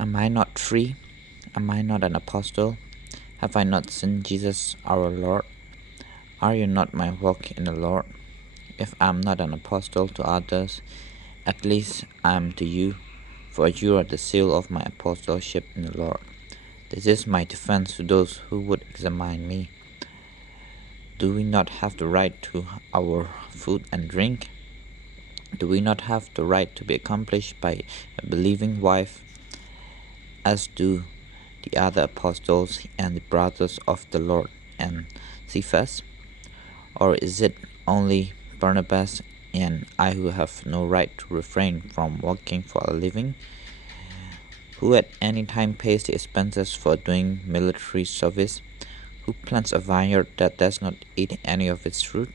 Am I not free? Am I not an apostle? Have I not seen Jesus our Lord? Are you not my work in the Lord? If I am not an apostle to others, at least I am to you, for you are the seal of my apostleship in the Lord. This is my defense to those who would examine me. Do we not have the right to our food and drink? Do we not have the right to be accomplished by a believing wife, as do the other apostles and the brothers of the Lord and Cephas? Or is it only Barnabas and I who have no right to refrain from working for a living? Who at any time pays the expenses for doing military service? Who plants a vineyard that does not eat any of its fruit?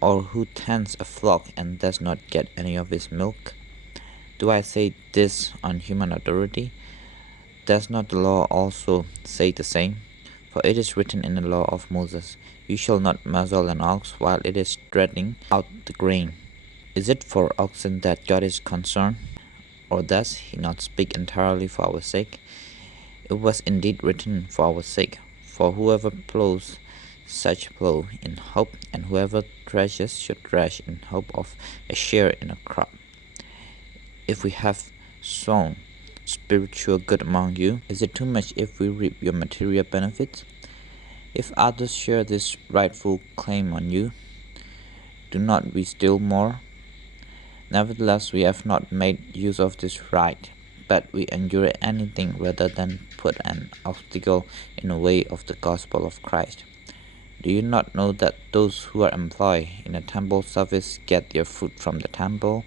Or who tends a flock and does not get any of its milk? Do I say this on human authority? Does not the law also say the same? For it is written in the law of Moses, you shall not muzzle an ox while it is treading out the grain. Is it for oxen that God is concerned? Or does he not speak entirely for our sake? It was indeed written for our sake, for whoever plows such plow in hope, and whoever threshes should thresh in hope of a share in a crop. If we have sown spiritual good among you, is it too much if we reap your material benefits? If others share this rightful claim on you, do not we still more? Nevertheless, we have not made use of this right, but we endure anything rather than put an obstacle in the way of the gospel of Christ. Do you not know that those who are employed in a temple service get their food from the temple,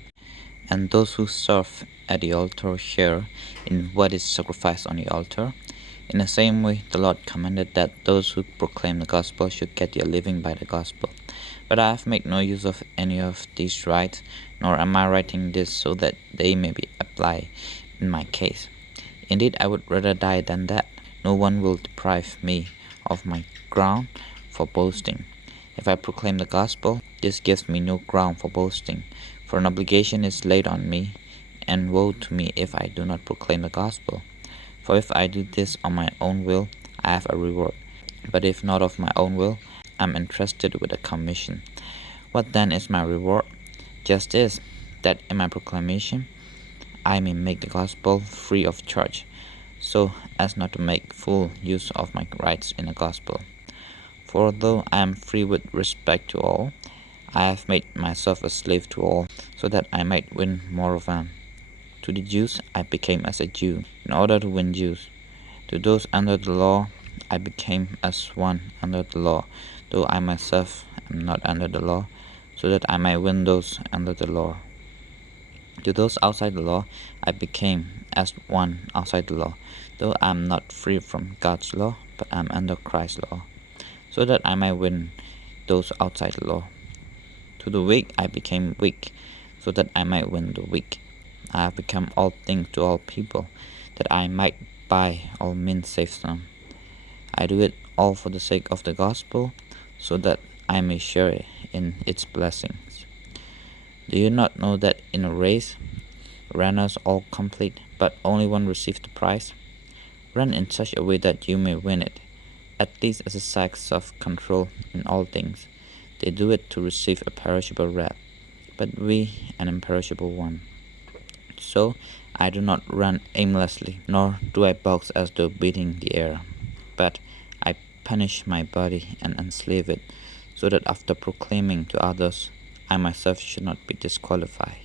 and those who serve at the altar share in what is sacrificed on the altar? In the same way, the Lord commanded that those who proclaim the gospel should get their living by the gospel. But I have made no use of any of these rights, nor am I writing this so that they may be applied in my case. Indeed, I would rather die than that. No one will deprive me of my ground for boasting. If I proclaim the gospel, this gives me no ground for boasting, for an obligation is laid on me, and woe to me if I do not proclaim the gospel. For if I do this on my own will, I have a reward. But if not of my own will, I am entrusted with a commission. What then is my reward? Just this, that in my proclamation I may make the gospel free of charge, so as not to make full use of my rights in the gospel. For although I am free with respect to all, I have made myself a slave to all, so that I might win more of them. To the Jews I became as a Jew, in order to win Jews. To those under the law I became as one under the law, though I myself am not under the law, so that I might win those under the law. To those outside the law I became as one outside the law, though I am not free from God's law, but I am under Christ's law, so that I might win those outside the law. To the weak I became weak, so that I might win the weak. I have become all things to all people, that I might by all means save some. I do it all for the sake of the gospel, so that I may share in its blessings. Do you not know that in a race, runners all complete, but only one receives the prize? Run in such a way that you may win it. At least exercise self-control in all things. They do it to receive a perishable wreath, but we an imperishable one. So I do not run aimlessly, nor do I box as though beating the air, but I punish my body and enslave it, so that after proclaiming to others, I myself should not be disqualified.